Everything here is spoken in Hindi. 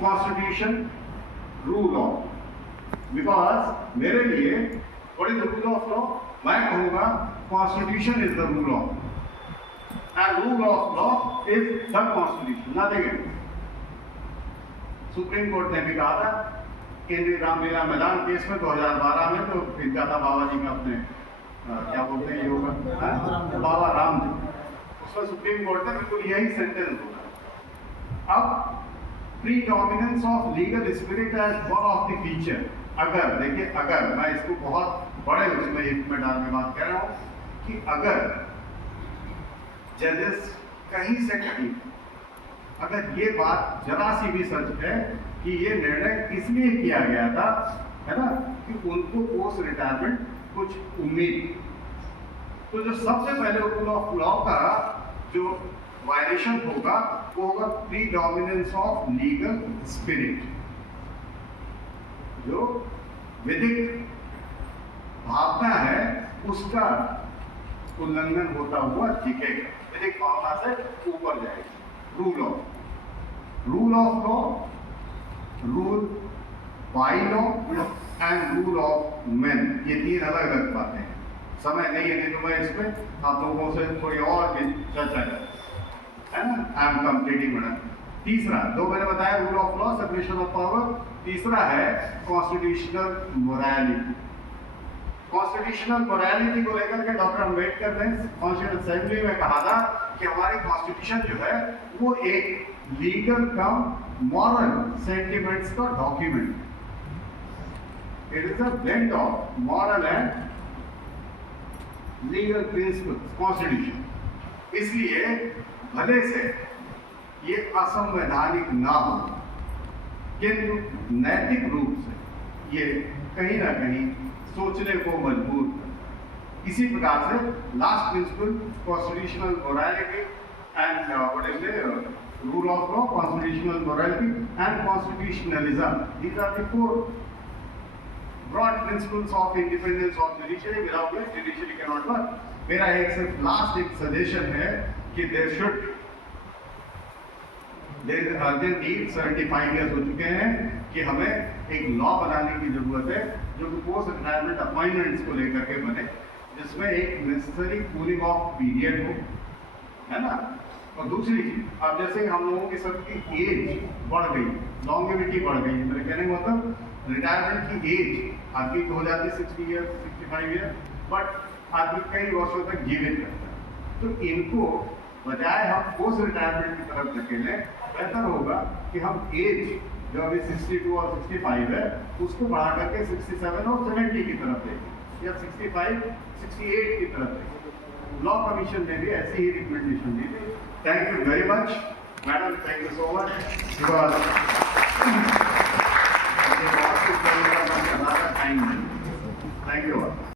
कॉन्स्टिट्यूशन रूल ऑफ, बिकॉज मेरे लिए what is the rule of law, मैं कहूँगा constitution is the rule of, and rule of law is the constitution, nothing else. Supreme court ने भी कहा था केंद्रीय रामलीला मैदान केस में 2012 में, तो इनका था बाबा जी का अपने क्या बोलते हैं योग, बाबा राम जी, उसमें सुप्रीम कोर्ट ने बिल्कुल यही सेंटेंस बोला। अब predominance of legal spirit as one of the feature, अगर देखिए, अगर मैं इसको बहुत बड़े उसमें एक में डाल के बात कह रहा हूँ कि अगर जजेस कहीं से कहीं अगर ये बात जरा सी भी सच है कि ये निर्णय इसलिए किया गया था, है ना, कि उनको पोस्ट रिटायरमेंट कुछ उम्मीद, तो जो सबसे पहले रूल ऑफ लॉ का जो वायलेशन होगा वो होगा प्रीडोमिनेंस ऑफ लीगल स्पिरिट, जो विधिक भावना है उसका उल्लंघन होता हुआ दिखेगा, विधिक भावना से ऊपर जाएगा। Rule of law, rule by law and rule of man, ये तीन अलग अलग बातें हैं। समय नहीं है, नहीं तो मैं इसमें आप लोगों से थोड़ी और चर्चा करें, है ना। I am completing madam. तीसरा, दो मैंने बताया rule of law, separation of power. तीसरा है कॉन्स्टिट्यूशनल मोरालिटी। कॉन्स्टिट्यूशनल मोरालिटी को लेकर के डॉक्टर अम्बेडकर ने कॉन्स्टिट्यूशन असेंबली में कहा था कि हमारी कॉन्स्टिट्यूशन जो है वो एक लीगल कम मॉरल सेंटिमेंट्स का document, it is a blend of moral and legal principles constitution. इसलिए भले से ये असंवैधानिक ना हो, किंतु नैतिक रूप से ये कहीं ना कहीं सोचने को मजबूर कर। इसी प्रकार से last principle constitutional morality and what is the rule of law, constitutional morality and constitutionalism, these are the four broad principles of independence of judiciary, without which judiciary cannot work. मेरा एक सिर्फ लास्ट एक सजेशन है कि there is urgent need, 75 years हो चुके हैं, कि हमें एक लॉ बनाने की जरूरत है जो कि पोस्ट रिटायरमेंट अपॉइंटमेंट्स को लेकर के बने, जिसमें एक नेसेसरी कूलिंग ऑफ पीरियड हो, है ना। और दूसरी चीज, अब जैसे हम लोगों की सबकी एज बढ़ गई, लॉन्गेविटी बढ़ गई, मेरे कहने का मतलब रिटायरमेंट की एज आदमी हो जाती 60 ईयर्स 65 ईयर, बट आदमी कई वर्षों तक जीवित रहता है। तो इनको बजाय हम पोस्ट रिटायरमेंट की तरफ धकेलें, बेहतर होगा कि हम एज जो अभी 62 और 65 है उसको बढ़ा करके 67 और 70 की तरफ देखें, या 65 68 की तरफ देखें। लॉ कमीशन ने भी ऐसी ही रिकमेंडेशन दी थी। Thank you very much madam, thank you so much.